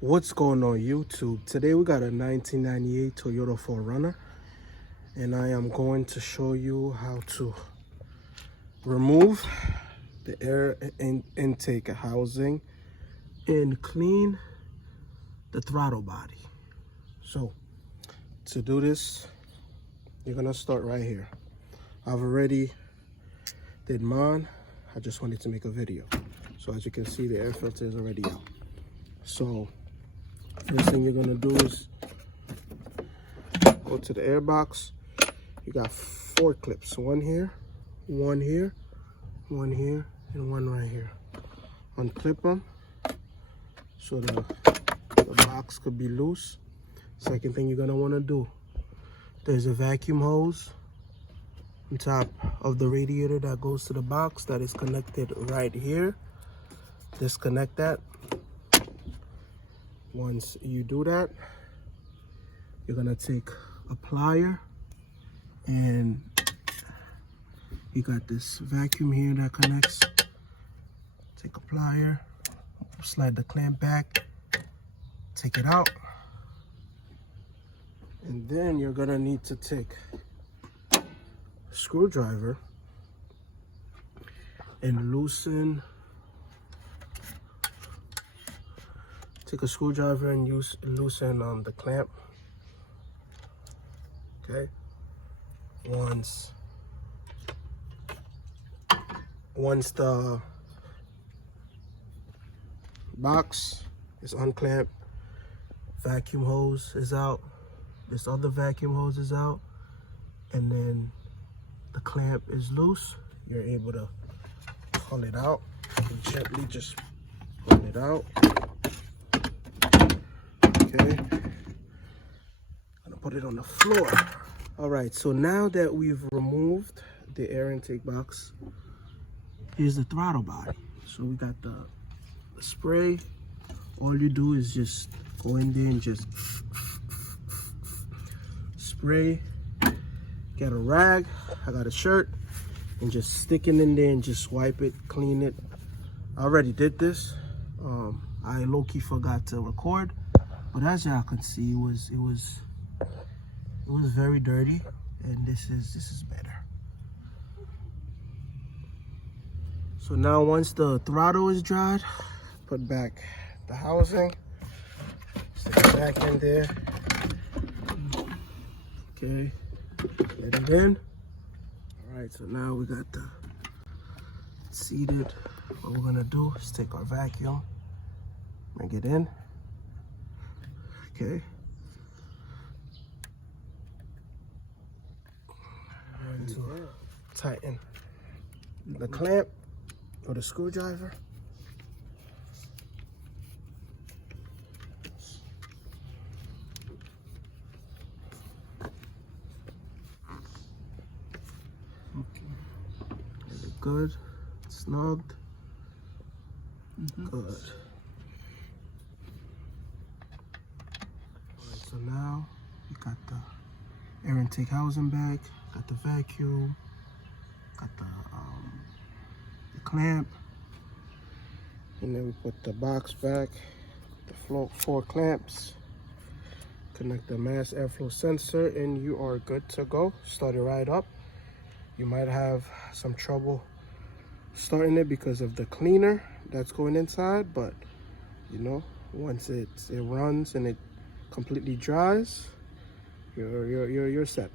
What's going on YouTube? Today we got a 1998 Toyota 4Runner, and I am going to show you how to remove the air intake housing and clean the throttle body. So to do this, you're gonna start right here. I've already did mine. I just wanted to make a video. So as you can see, the air filter is already out. So first thing you're gonna do is go to the air box. You got 4 clips, one here, one here, one here, and one right here. Unclip them so the box could be loose. Second thing you're gonna wanna do, there's a vacuum hose on top of the radiator that goes to the box that is connected right here. Disconnect that. Once you do that, you're gonna take a plier, and you got this vacuum here that connects. Take a plier, slide the clamp back, take it out, and then you're gonna need to take a screwdriver and loosen. Take a screwdriver and loosen the clamp. Okay. Once the box is unclamped, vacuum hose is out, this other vacuum hose is out, and then the clamp is loose, you're able to pull it out. And gently just pull it out. Okay, gonna put it on the floor. All right, so now that we've removed the air intake box, here's the throttle body. So we got the spray. All you do is just go in there and just spray. Get a rag, I got a shirt, and just stick it in there and just wipe it, clean it. I already did this. I low-key forgot to record. But as y'all can see, it was very dirty, and this is better. So now once the throttle is dried, put back the housing, stick it back in there. Okay, let it in. All right, so now we got the seated. What we're gonna do is take our vacuum, bring it in. Okay. To tighten the clamp or the screwdriver. Is it good? Snugged? Good. So now you got the air intake housing back, got the vacuum, got the clamp, and then we put the box back, the 4 clamps, connect the mass airflow sensor, and you are good to go. Start it right up. You might have some trouble starting it because of the cleaner that's going inside, but you know, once it runs and it completely dries, you're set.